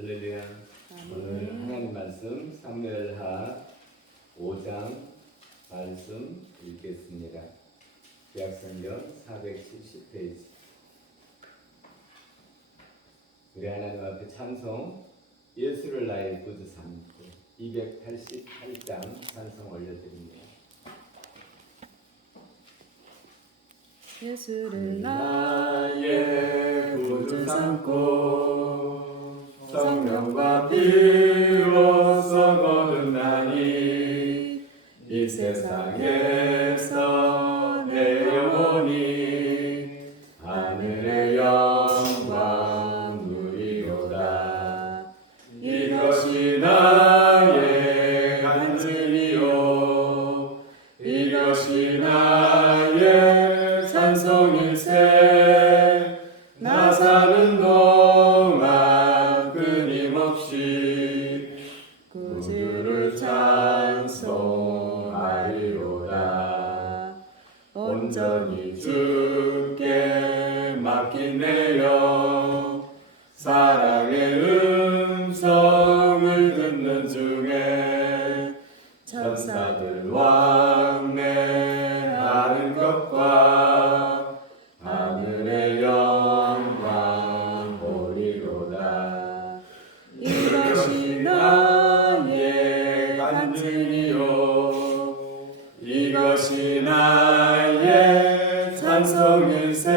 할렐루야. 오늘 하나님 말씀 사무엘하 5장 말씀 읽겠습니다. 구약성경 470페이지. 우리 하나님 앞에 찬송 예수를 나의 구주 삼고 288장 찬송 올려드립니다. 예수를 나의 구주 삼고 성령과 피로써 거듭나니 이 세상에서 내 영혼이 하늘의 영광 누리로다. 이것이 나의 간증이요 이것이 나의 찬송일세. 나 사는 동안 끊임없이 구주를 찬송하리로다. 온전히 주께 맡긴 내 영 사랑의 음성을 듣는 중에 천사들 왕래하는 것과 하늘의 영광 보리로다. 이것이 나의 간증이요 이것이 나의 찬송일세.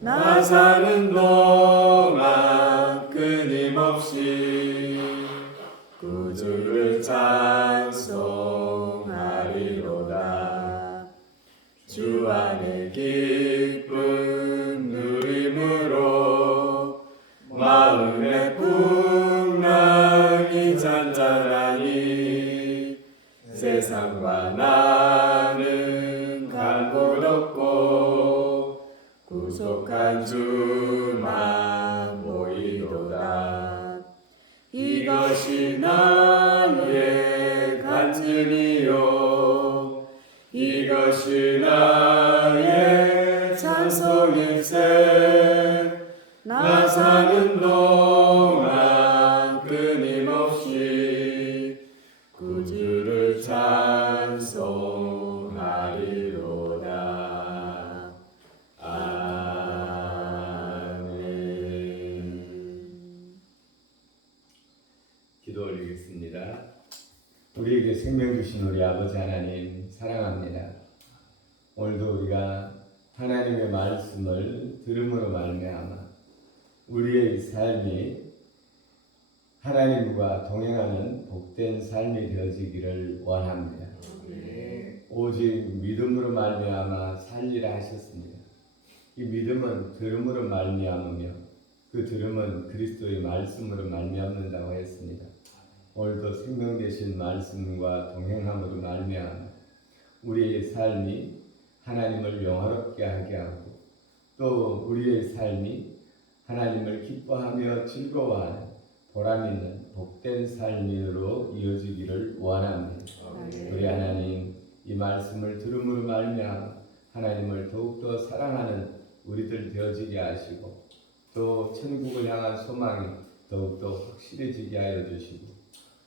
나 사는 동안 끊임없이 구주를 찬송하리로다. 주 안에 기쁨 누림으로 마음의 풍랑이 잔잔하니 세상과 나는 갈 곳 없고 구속한 주만 보이도다. 이것이 나의 간증이요 이것이 나의 찬송일세. 나 사는 동안 끊임없이 구주를 찬송하리로다. 아멘. 기도 올리겠습니다. 우리에게 생명 주신 우리 아버지 하나님 사랑합니다. 오늘도 우리가 하나님의 말씀을 들음으로 말미암아 우리의 삶이 하나님과 동행하는 복된 삶이 되어지기를 원합니다. 오직 믿음으로 말미암아 살리라 하셨습니다. 이 믿음은 들음으로 말미암으며 그 들음은 그리스도의 말씀으로 말미암는다고 했습니다. 오늘도 생명 되신 말씀과 동행함으로 말미암아 우리의 삶이 하나님을 영화롭게 하게 하고 또 우리의 삶이 하나님을 기뻐하며 즐거워하는 보람 있는 복된 삶으로 이어지기를 원합니다. 우리 하나님 이 말씀을 들음으로 말미암아 하나님을 더욱더 사랑하는 우리들 되어지게 하시고 또 천국을 향한 소망이 더욱더 확실해지게 하여 주시고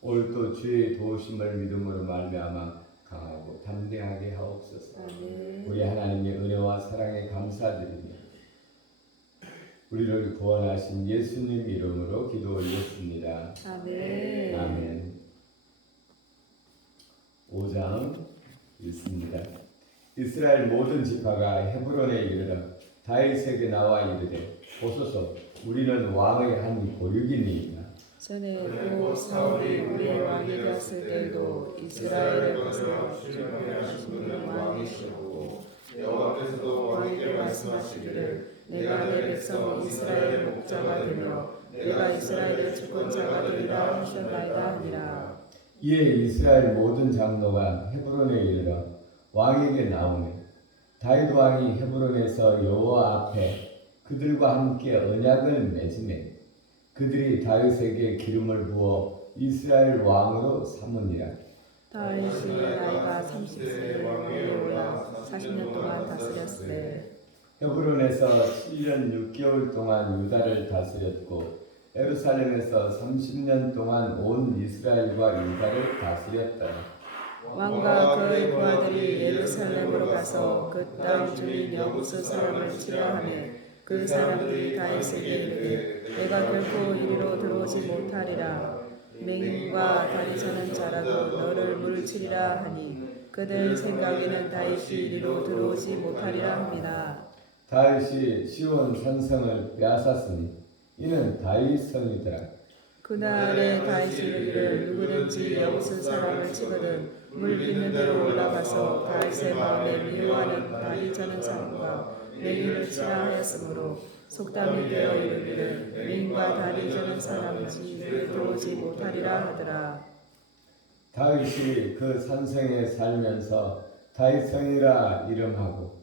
오늘도 주의 도우심을 믿음으로 말미암아 강하고 담대하게 하옵소서. 우리 하나님의 은혜와 사랑에 감사드리며 우리를 구원하신 예수님 이름으로 기도 올렸습니다. 아멘. 아멘. 5장 읽습니다. 이스라엘 모든 지파가 헤브론에 이르러 다윗에게 나와 이르되 보소서 우리는 왕의 한 고륙이니이다. 전에 고 사울이 우리의 왕이 되었을 때에도 이스라엘의 것을 실패하신 분은 왕이시고 여호와께서도 왕에게 말씀하시기를 내가 내 백성 이스라엘의 목자가 되며 내가 이스라엘의 주권자가 되리라 하셨나이다 하니라. 이에 이스라엘 모든 장로가 헤브론에 이르러 왕에게 나오매 다윗 왕이 헤브론에서 여호와 앞에 그들과 함께 언약을 맺으매 그들이 다윗에게 기름을 부어 이스라엘 왕으로 삼으니라. 다윗이 나이가 30세에 왕위에 올라 40년 동안 다스렸으되 헤브론에서 7년 6개월 동안 유다를 다스렸고 예루살렘에서 30년 동안 온 이스라엘과 유다를 다스렸다. 왕과 그의 부하들이 예루살렘으로 가서 그 땅 주민 여부수 사람을 치려 하매 그 사람들이 다윗에게 이르되 내가 결코 이리로 들어오지 못하리라. 맹인과 다리 저는 자라도 너를 물치리라 하니 그들 생각에는 다윗이 이리로 들어오지 못하리라 합니다. 다윗이 시온 산성을 빼앗았으니 이는 다윗 성이더라. 그날에 다윗이 이르기를 누구든지 여부수 사람을 치거든 물 빚는 데로 올라가서 다윗의 마음에 미워하는 다리 저는 사람과 맹인을 치라 하였으므로 속담이 되어 이르기를 맹인과 다리 저는 사람이 들어오지 못하리라 하더라. 다윗이 그 산성에 살면서 다윗성이라 이름하고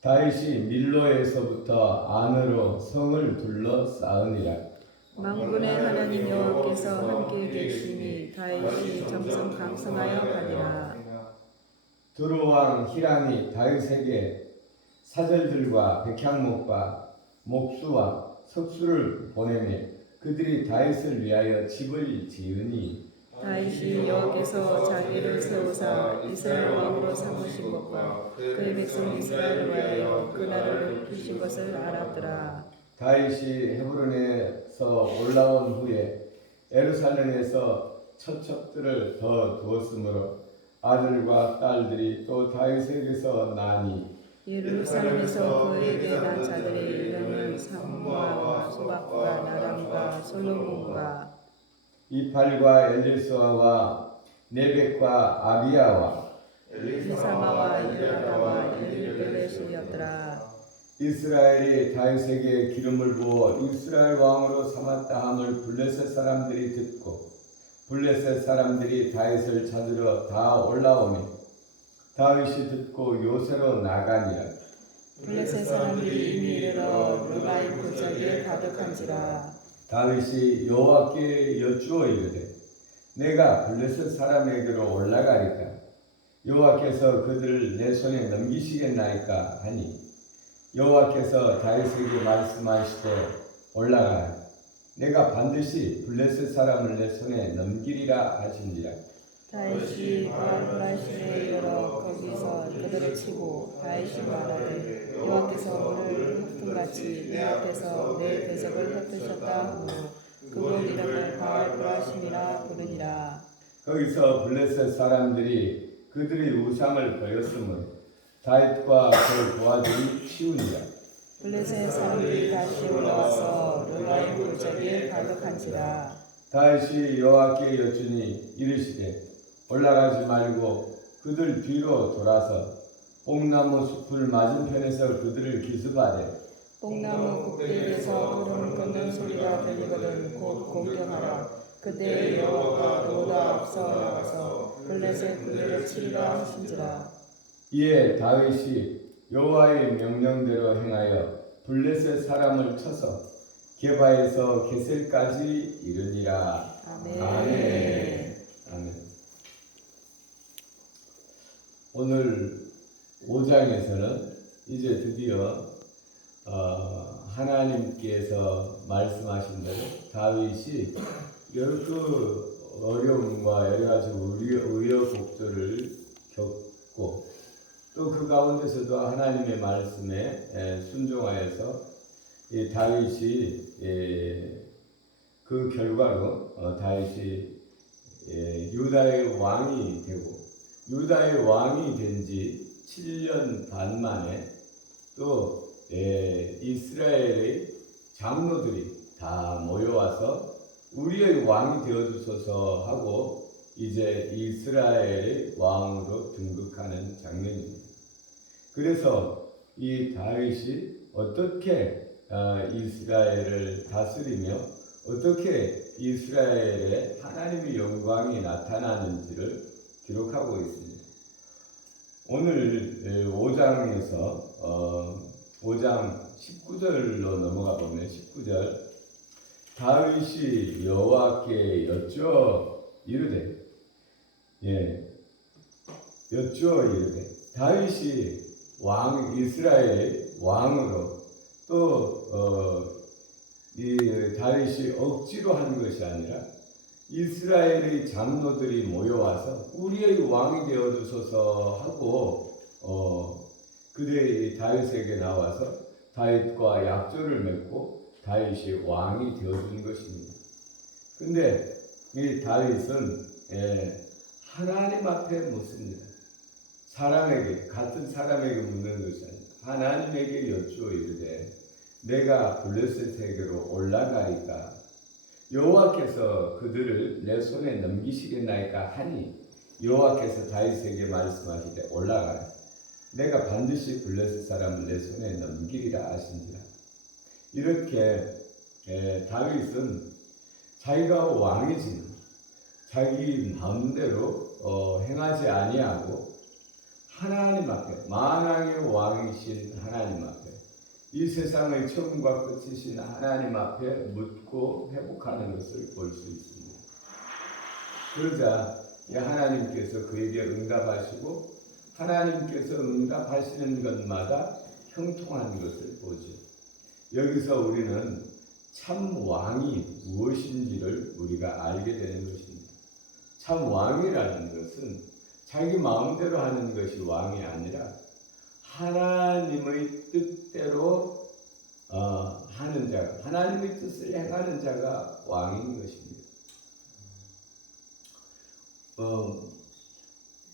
다윗이 밀로에서부터 안으로 성을 둘러 쌓으니라. 만군의 하나님 여호와께서 함께 계시니 다윗이 정성강성하여 가니라. 두루 왕 히람이 다윗에게 사절들과 백향목과 목수와 석수를 보내며 그들이 다윗을 위하여 집을 지으니 다윗이 여호와께서 자기를 세우사 이스라엘 왕으로 삼으신 것과 그의 백성 이스라엘을 위하여 그날을 높이신 것을 알았더라. 다윗이 헤브론에서 올라온 후에 예루살렘에서 처첩들을 더 두었으므로 아들과 딸들이 또 다윗에게서 나니 예루살렘에서 그에게 난 자들의 이름은 삼무아와 소박과 나람과 솔로몬과 이팔과 엘리수아와 네벡과 아비야와 이사마와 이르다와 엘리벨렛이었더라. 이스라엘이 다윗에게 기름을 부어 이스라엘 왕으로 삼았다 함을 블레셋 사람들이 듣고 블레셋 사람들이 다윗을 찾으러 다 올라오니 다윗이 듣고 요새로 나가니라. 블레셋 사람들이 이미 이르러 루마임 골짜기에 가득한지라. 다윗이 여호와께 여쭈어 이르되 내가 블레셋 사람에게로 올라가리까 여호와께서 그들을 내 손에 넘기시겠나이까 하니 여호와께서 다윗에게 말씀하시되 올라가라 내가 반드시 블레셋 사람을 내 손에 넘기리라 하신지라. 다윗이 바알브라심에 이르러 거기서 그들을 치고 다윗이 말하되 여호와께서 오늘 흑풍같이 내 앞에서 내 대적을 흩으셨다 하므로 그곳 이름을 바알브라심이라 부르니라. 거기서 블레셋 사람들이 그들의 우상을 버렸으므로 다윗과 그 부하들이 치우니라. 블레셋 사람들이 다시 올라와서 루마임 골짜기에 가득한지라. 다윗이 여호와께 여쭈니 이르시되 올라가지 말고 그들 뒤로 돌아서 뽕나무 숲을 맞은편에서 그들을 기습하되 뽕나무 꼭대기에서 구름을 걷는 소리가 들리거든 곧 공경하라. 그때 여호와가 너보다 앞서 나가서 블레셋 그들을 치리라 하신지라. 이에 다윗이 여호와의 명령대로 행하여 블레셋 사람을 쳐서 게바에서 게셀까지 이르니라. 아멘. 아멘. 아멘. 오늘 5장에서는 이제 드디어 하나님께서 말씀하신 대로 다윗이 그 어려움과 여러 가지 우여곡절을 겪고 또 그 가운데서도 하나님의 말씀에 순종하여서 이 다윗이 그 결과로 다윗이 유다의 왕이 되고 유다의 왕이 된 지 7년 반 만에 또 이스라엘의 장로들이 다 모여와서 우리의 왕이 되어주소서 하고 이제 이스라엘의 왕으로 등극하는 장면입니다. 그래서 이 다윗이 어떻게 이스라엘을 다스리며 어떻게 이스라엘에 하나님의 영광이 나타나는지를 기록하고 있습니다. 오늘 5장에서 5장 19절로 넘어가 보면 19절 다윗이 여호와께 여쭈어 이르되 여쭈어 이르되 다윗이 왕 이스라엘의 왕으로 또 이 다윗이 억지로 한 것이 아니라 이스라엘의 장로들이 모여와서 우리의 왕이 되어 주소서 하고 그들이 다윗에게 나와서 다윗과 약조를 맺고 다윗이 왕이 되어준 것입니다. 근데 이 다윗은 하나님 앞에 묻습니다. 사람에게, 같은 사람에게 묻는 것이 아니라 하나님에게 여쭈어 이르되 내가 블레셋에게로 올라가리까 여호와께서 그들을 내 손에 넘기시겠나이까 하니 여호와께서 다윗에게 말씀하시되 올라가라 내가 반드시 블레셋 사람을 내 손에 넘기리라 하신지라. 이렇게 다윗은 자기가 왕이지만 자기 마음대로 행하지 아니하고 하나님 앞에, 만왕의 왕이신 하나님 앞에, 이 세상의 처음과 끝이신 하나님 앞에 묻고 회복하는 것을 볼 수 있습니다. 그러자 하나님께서 그에게 응답하시고 하나님께서 응답하시는 것마다 형통한 것을 보죠. 여기서 우리는 참 왕이 무엇인지를 우리가 알게 되는 것입니다. 참 왕이라는 것은 자기 마음대로 하는 것이 왕이 아니라 하나님의 뜻대로 하는 자가, 하나님의 뜻을 행하는 자가 왕인 것입니다.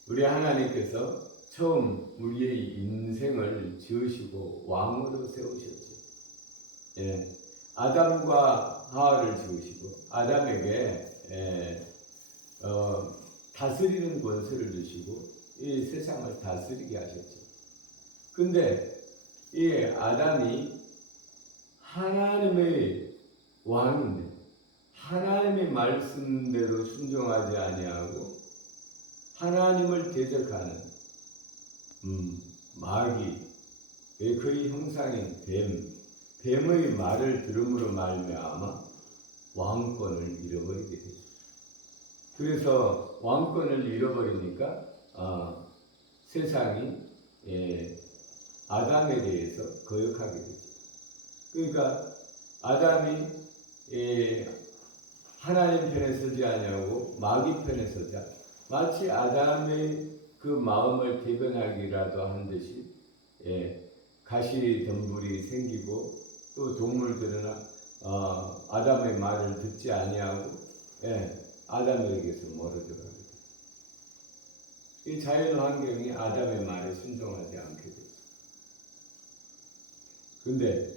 우리 하나님께서 처음 우리의 인생을 지으시고 왕으로 세우셨죠. 아담과 하와를 지으시고 아담에게 다스리는 권세를 주시고 이 세상을 다스리게 하셨죠. 근데 이 아담이 하나님의 왕인데 하나님의 말씀대로 순종하지 아니하고 하나님을 대적하는 마귀, 그의 형상인 뱀의 말을 들음으로 말미암아 왕권을 잃어버리게 되죠. 그래서 왕권을 잃어버리니까 세상이 아담에 대해서 거역하게 되죠. 그러니까 아담이 하나님 편에 서지 아니하고 마귀 편에 서자 마치 아담의 그 마음을 대변하기라도 한 듯이 가시덤불이 생기고 또 동물들은 아담의 말을 듣지 아니하고 아담에게서 멀어져 가게 됩니다. 이 자연 환경이 아담의 말에 순종하지 않게 되죠. 근데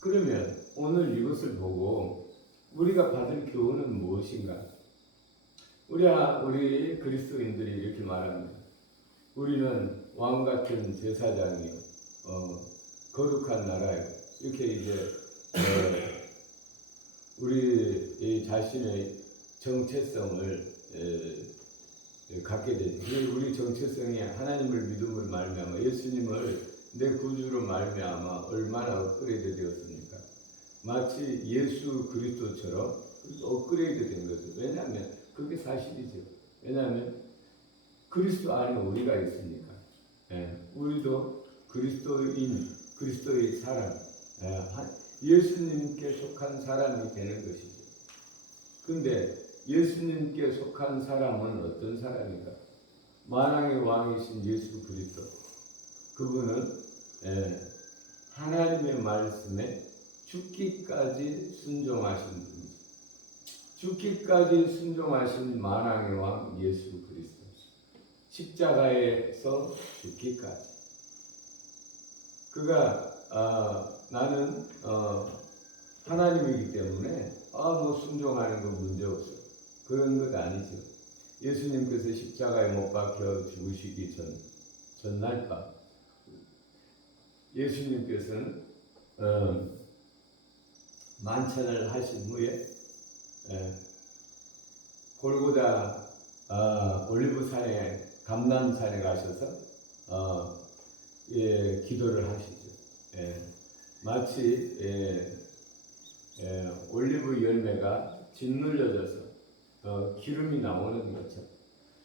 그러면 오늘 이것을 보고 우리가 받을 교훈은 무엇인가? 우리 그리스도인들이 이렇게 말합니다. 우리는 왕 같은 제사장이요, 거룩한 나라요. 이렇게 이제 우리 자신의 정체성을 갖게 되죠. 우리 정체성이 하나님을 믿음으로 말미암아 예수님을 내 구주로 말미암아 얼마나 업그레이드 되었습니까? 마치 예수 그리스도처럼 업그레이드 된 거죠. 왜냐하면 그게 사실이죠. 왜냐하면 그리스도 안에 우리가 있으니까. 우리도 그리스도의 사람, 예수님께 속한 사람이 되는 것이죠. 근데 예수님께 속한 사람은 어떤 사람인가? 만왕의 왕이신 예수 그리스도. 그분은 하나님의 말씀에 죽기까지 순종하신 분이죠. 죽기까지 순종하신 만왕의 왕 예수 그리스도. 십자가에서 죽기까지. 그가 나는 하나님이기 때문에 뭐 순종하는 건 문제 없어. 그런 것 아니죠. 예수님께서 십자가에 못 박혀 죽으시기 전날 밤 예수님께서는 만찬을 하신 후에 골고다 올리브산에 감람산에 가셔서 기도를 하시죠. 마치 올리브 열매가 짓눌려져서 기름이 나오는 것처럼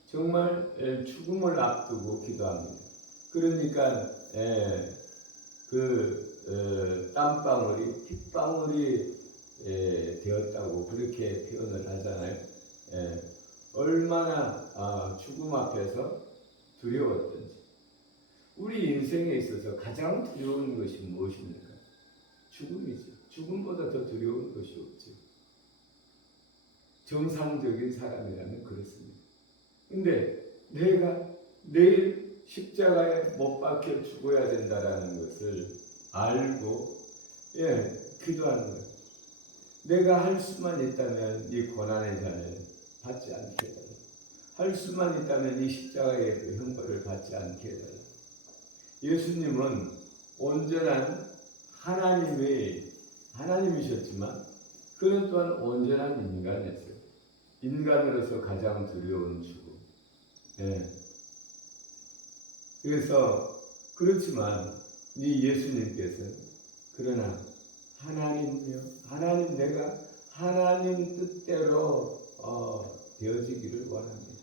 정말 죽음을 앞두고 기도합니다. 그러니까 그 땀방울이 핏방울이 되었다고 그렇게 표현을 하잖아요. 얼마나 죽음 앞에서 두려웠던지. 우리 인생에 있어서 가장 두려운 것이 무엇입니까? 죽음이죠. 죽음보다 더 두려운 것이 없죠. 정상적인 사람이라면 그렇습니다. 근데 내가 내일 십자가에 못 박혀 죽어야 된다라는 것을 알고 기도하는 거예요. 내가 할 수만 있다면 이 고난의 잔을 받지 않게 해달라. 할 수만 있다면 이 십자가의 그 형벌을 받지 않게 해달라. 예수님은 온전한 하나님이셨지만 그는 또한 온전한 인간이었어요. 인간으로서 가장 두려운 죽음. 그래서 그렇지만 이 예수님께서 그러나 하나님 내가 하나님 뜻대로 되어지기를 원합니다.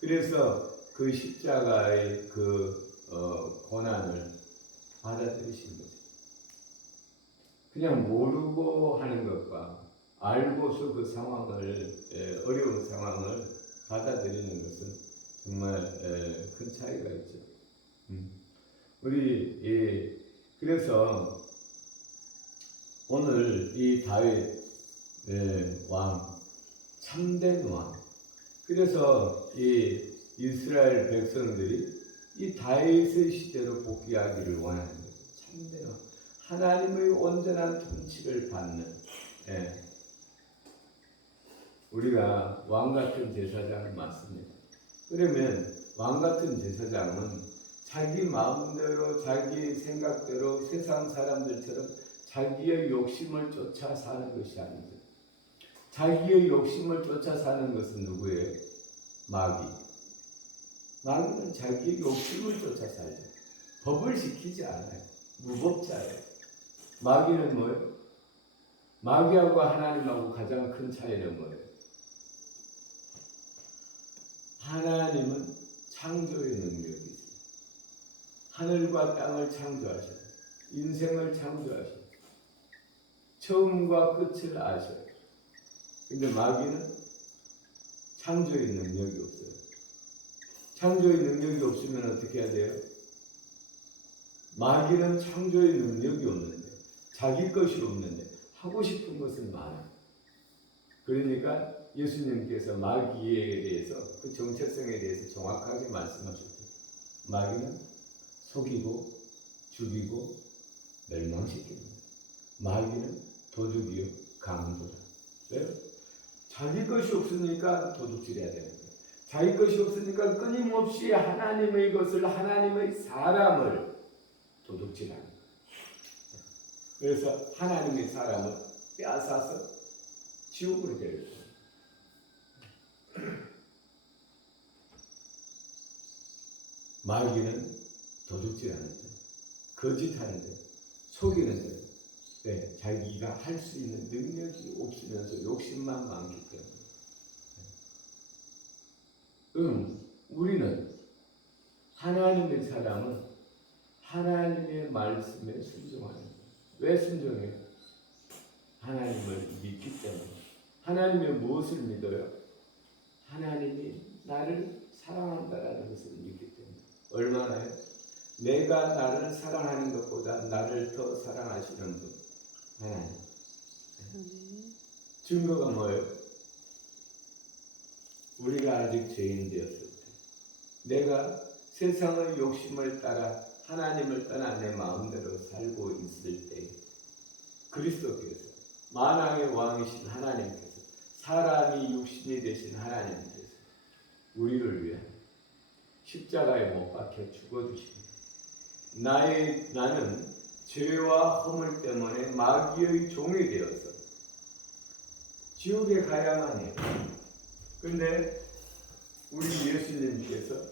그래서 그 십자가의 그 고난을 받아들이신 거죠. 그냥 모르고 하는 것과 알고서 그 상황을 어려운 상황을 받아들이는 것은 정말 큰 차이가 있죠. 그래서 오늘 이 다윗 왕 참된 왕. 그래서 이 이스라엘 백성들이 이 다윗의 시대로 복귀하기를 원하는 거예요. 참된 왕. 하나님의 온전한 통치를 받는. 우리가 왕 같은 제사장이 맞습니다. 그러면 왕 같은 제사장은 자기 마음대로 자기 생각대로 세상 사람들처럼 자기의 욕심을 쫓아 사는 것이 아니죠. 자기의 욕심을 쫓아 사는 것은 누구예요? 마귀는 자기의 욕심을 쫓아 살죠. 법을 지키지 않아요. 무법자예요. 마귀는 뭐예요? 마귀하고 하나님하고 가장 큰 차이는 뭐예요? 하나님은 창조의 능력이 있어요. 하늘과 땅을 창조하셔요. 인생을 창조하셔요. 처음과 끝을 아셔요. 근데 마귀는 창조의 능력이 없어요. 창조의 능력이 없으면 어떻게 해야 돼요? 마귀는 창조의 능력이 없는데, 자기 것이 없는데 하고 싶은 것은 많아요. 그러니까 예수님께서 마귀에 대해서 그 정체성에 대해서 정확하게 말씀하셨어요. 마귀는 속이고 죽이고 멸망시킵니다. 마귀는 도둑이요 강도다. 왜요? 자기 것이 없으니까 도둑질해야 되는 거예요. 자기 것이 없으니까 끊임없이 하나님의 것을, 하나님의 사람을 도둑질하는 거예요. 그래서 하나님의 사람을 빼앗아서 지옥으로 데려요. 마귀는 도둑질하는 데, 거짓하는 데, 속이는 데, 자기가 할 수 있는 능력이 없으면서 욕심만 많기 때문에. 우리는 하나님의 사람은 하나님의 말씀에 순종하는 거예요. 왜 순종해요? 하나님을 믿기 때문에. 하나님의 무엇을 믿어요? 하나님이 나를 사랑한다라는 것을 믿기 때문에. 얼마나요? 내가 나를 사랑하는 것보다 나를 더 사랑하시는 분, 하나님. 증거가 뭐예요? 우리가 아직 죄인 되었을 때, 내가 세상의 욕심을 따라 하나님을 떠나 내 마음대로 살고 있을 때, 그리스도께서, 만왕의 왕이신 하나님께서, 사람이 육신이 되신 하나님께서 우리를 위해 십자가에 못 박혀 죽어주십니다. 나는 죄와 허물 때문에 마귀의 종이 되어서 지옥에 가야만 해요. 그런데 우리 예수님께서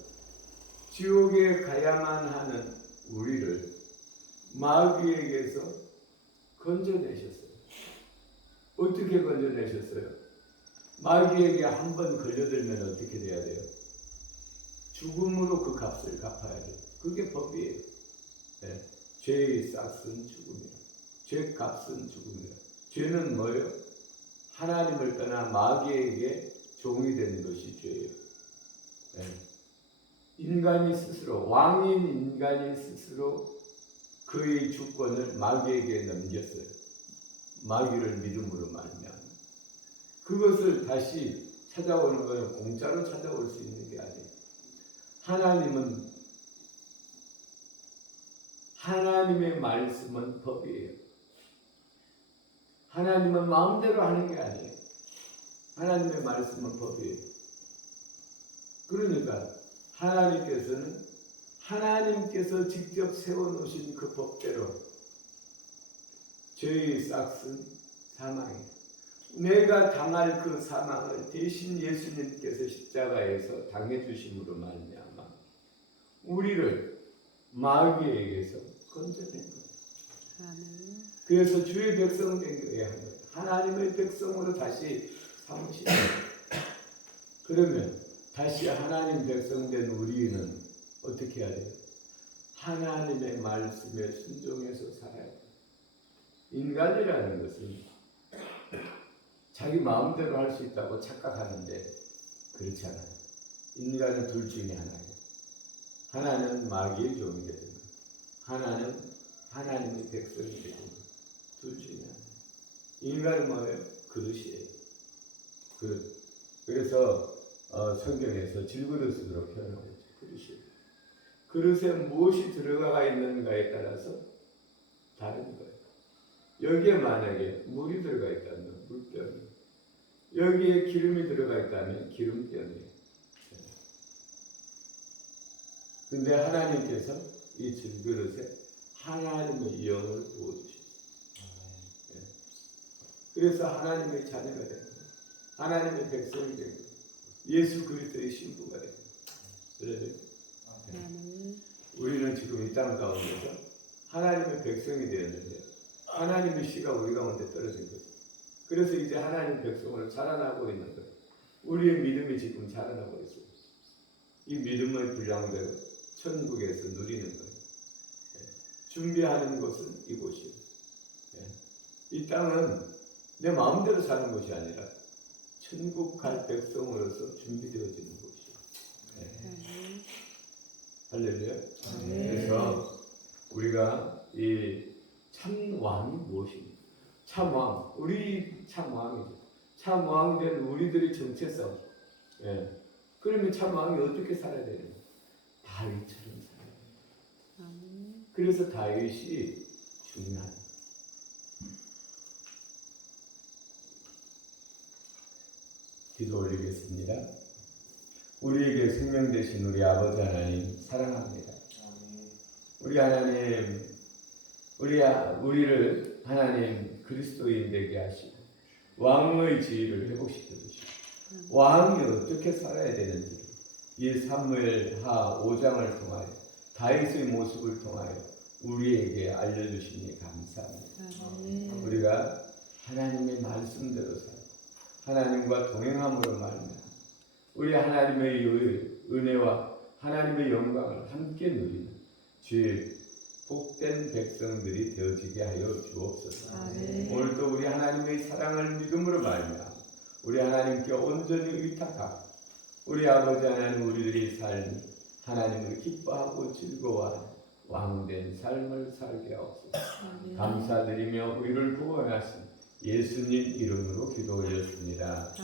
지옥에 가야만 하는 우리를 마귀에게서 건져내셨어요. 어떻게 건져내셨어요? 마귀에게 한 번 걸려들면 어떻게 돼야 돼요? 죽음으로 그 값을 갚아야 돼요. 그게 법이에요. 죄의 싹은 죽음이라. 죄값은 죽음이라. 죄는 뭐예요? 하나님을 떠나 마귀에게 종이 되는 것이 죄예요. 네. 인간이 스스로, 왕인 인간이 스스로 그의 주권을 마귀에게 넘겼어요. 마귀를 믿음으로 말미암아. 그것을 다시 찾아오는 것은 공짜로 찾아올 수 있는 게 아니에요. 하나님의 말씀은 법이에요. 하나님은 마음대로 하는 게 아니에요. 하나님의 말씀은 법이에요. 그러니까 하나님께서 직접 세워놓으신 그 법대로 죄의 싹은 사망이에요. 내가 당할 그 사망을 대신 예수님께서 십자가에서 당해주심으로 말미암아 우리를 마귀에게서 건져낸 거예요. 그래서 주의 백성 된 거예요. 하나님의 백성으로 다시 삼으신 거예요. 그러면 다시 하나님 백성 된 우리는 어떻게 해야 돼요? 하나님의 말씀에 순종해서 살아야 돼요. 인간이라는 것은 자기 마음대로 할 수 있다고 착각하는데 그렇지 않아요. 인간은 둘 중에 하나예요. 하나는 마귀의 종이 되는 거예요. 하나는 하나님의 백성이 되는 거예요. 둘 중에 하나예요. 인간은 뭐예요? 그릇이에요. 그릇. 그래서 성경에서 질그릇으로 표현하고 있죠. 그릇이에요. 그릇에 무엇이 들어가 있는가에 따라서 다른 거예요. 여기에 만약에 물이 들어가 있다면 물병, 여기에 기름이 들어가 있다면 기름병이에요. 근데 하나님께서 이 질그릇에 하나님의 영을 부어주셨어요. 그래서 하나님의 자녀가 된 거예요. 하나님의 백성이 된 거예요. 예수 그리스도의 신부가 된 거예요. 우리는 지금 이 땅 가운데서 하나님의 백성이 되었는데 하나님의 씨가 우리 가운데 떨어진 거죠. 그래서 이제 하나님 백성으로 자라나고 있는 거예요. 우리의 믿음이 지금 자라나고 있어요. 이 믿음의 분량대로 천국에서 누리는 거예요. 준비하는 곳은 이곳이에요. 이 땅은 내 마음대로 사는 것이 아니라 천국 갈 백성으로서 준비되어지는 곳이에요. 할렐루야. 그래서 우리가 이 참 왕이 무엇입니까? 참 왕, 우리 참 왕이죠. 참 왕이 된 우리들의 정체성. 그러면 참 왕이 어떻게 살아야 되는 거예요? 다윗처럼 살아야 돼요. 그래서 다윗이 중요한 거예요. 기도 올리겠습니다. 우리에게 생명 되신 우리 아버지 하나님 사랑합니다. 우리 하나님, 우리를 하나님 그리스도인 되게 하시고 왕의 지위를 회복시켜 주시고 왕이 어떻게 살아야 되는지 이 사무엘하 5장을 통하여 다윗의 모습을 통하여 우리에게 알려주시니 감사합니다. 우리가 하나님의 말씀대로 살고 하나님과 동행함으로 말미암아 우리 하나님의 은혜와 하나님의 영광을 함께 누리는 주의 복된 백성들이 되어지게 하여 주옵소서. 오늘도 우리 하나님의 사랑을 믿음으로 말미암아 우리 하나님께 온전히 의탁하고 우리 아버지 하나님 우리들의 삶이 하나님을 기뻐하고 즐거워하는 왕된 삶을 살게 하옵소서. 감사드리며 우리를 구원하신 예수님 이름으로 기도 올렸습니다.